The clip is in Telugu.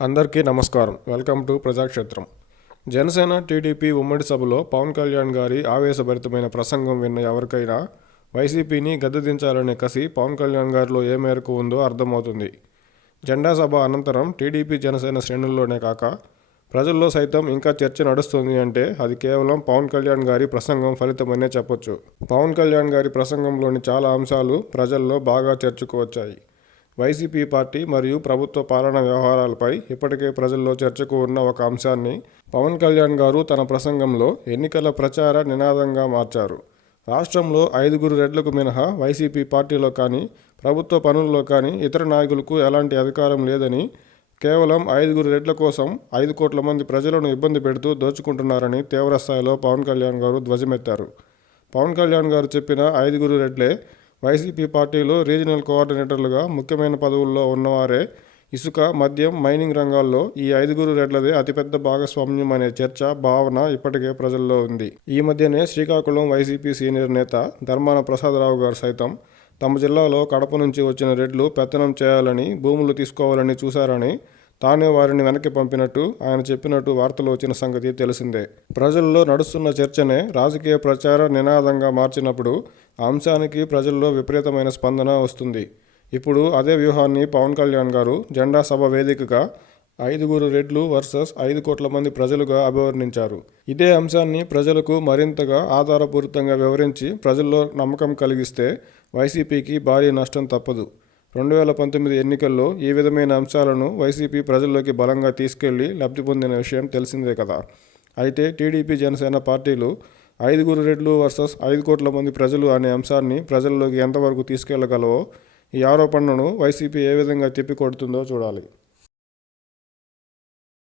అందరికీ నమస్కారం. Welcome to Prajakshetram. Janasena TDP ఉమ్మడి సభలో పవన్ కళ్యాణ్ గారి ఆవేశభరితమైన ప్రసంగం విన్న ఎవరికైనా వైసీపీని గద్దెదించాలనే కసి పవన్ కళ్యాణ్ గారిలో ఏ మేరకు ఉందో అర్థమవుతుంది. జెండా సభ అనంతరం టీడీపీ జనసేన శ్రేణుల్లోనే కాక ప్రజల్లో సైతం ఇంకా చర్చ నడుస్తుంది అంటే అది కేవలం పవన్ కళ్యాణ్ గారి ప్రసంగం ఫలితమనే చెప్పొచ్చు. పవన్ కళ్యాణ్ గారి ప్రసంగంలోని చాలా అంశాలు ప్రజల్లో బాగా చర్చకు వచ్చాయి. వైసీపీ పార్టీ మరియు ప్రభుత్వ పాలనా వ్యవహారాలపై ఇప్పటికే ప్రజల్లో చర్చకు ఉన్న ఒక అంశాన్ని పవన్ కళ్యాణ్ గారు తన ప్రసంగంలో ఎన్నికల ప్రచార నినాదంగా మార్చారు. రాష్ట్రంలో 5 రెడ్లకు మినహా వైసీపీ పార్టీలో కానీ ప్రభుత్వ పనుల్లో కానీ ఇతర నాయకులకు ఎలాంటి అధికారం లేదని, కేవలం 5 రెడ్ల కోసం 5 కోట్ల మంది ప్రజలను ఇబ్బంది పెడుతూ దోచుకుంటున్నారని తీవ్రస్థాయిలో పవన్ కళ్యాణ్ గారు ధ్వజమెత్తారు. పవన్ కళ్యాణ్ గారు చెప్పిన 5 రెడ్లే వైసీపీ పార్టీలో రీజనల్ కోఆర్డినేటర్లుగా ముఖ్యమైన పదవుల్లో ఉన్నవారే. ఇసుక, మద్యం, మైనింగ్ రంగాల్లో ఈ 5 రెడ్లదే అతిపెద్ద భాగస్వామ్యం అనే చర్చ, భావన ఇప్పటికే ప్రజల్లో ఉంది. ఈ మధ్యనే శ్రీకాకుళం వైసీపీ సీనియర్ నేత ధర్మాన ప్రసాదరావు గారు సైతం తమ జిల్లాలో కడప నుంచి వచ్చిన రెడ్లు పెత్తనం చేయాలని, భూములు తీసుకోవాలని చూశారని, తానే వారిని వెనక్కి పంపినట్టు ఆయన చెప్పినట్టు వార్తలు వచ్చిన సంగతి తెలిసిందే. ప్రజల్లో నడుస్తున్న చర్చనే రాజకీయ ప్రచార నినాదంగా మార్చినప్పుడు ఆ అంశానికి ప్రజల్లో విపరీతమైన స్పందన వస్తుంది. ఇప్పుడు అదే వ్యూహాన్ని పవన్ కళ్యాణ్ గారు జెండా సభ వేదికగా 5 రెడ్లు వర్సెస్ 5 కోట్ల మంది ప్రజలుగా అభివర్ణించారు. ఇదే అంశాన్ని ప్రజలకు మరింతగా ఆధారపూరితంగా వివరించి ప్రజల్లో నమ్మకం కలిగిస్తే వైసీపీకి భారీ నష్టం తప్పదు. 2019 ఎన్నికల్లో ఈ విధమైన అంశాలను వైసీపీ ప్రజల్లోకి బలంగా తీసుకెళ్లి లబ్ధి పొందిన విషయం తెలిసిందే కదా. అయితే టీడీపీ, జనసేన పార్టీలు 5 రెడ్లు వర్సెస్ 5 కోట్ల మంది ప్రజలు అనే అంశాన్ని ప్రజల్లోకి ఎంతవరకు తీసుకెళ్లగలవో, ఈ ఆరోపణను వైసీపీ ఏ విధంగా తిప్పికొడుతుందో చూడాలి.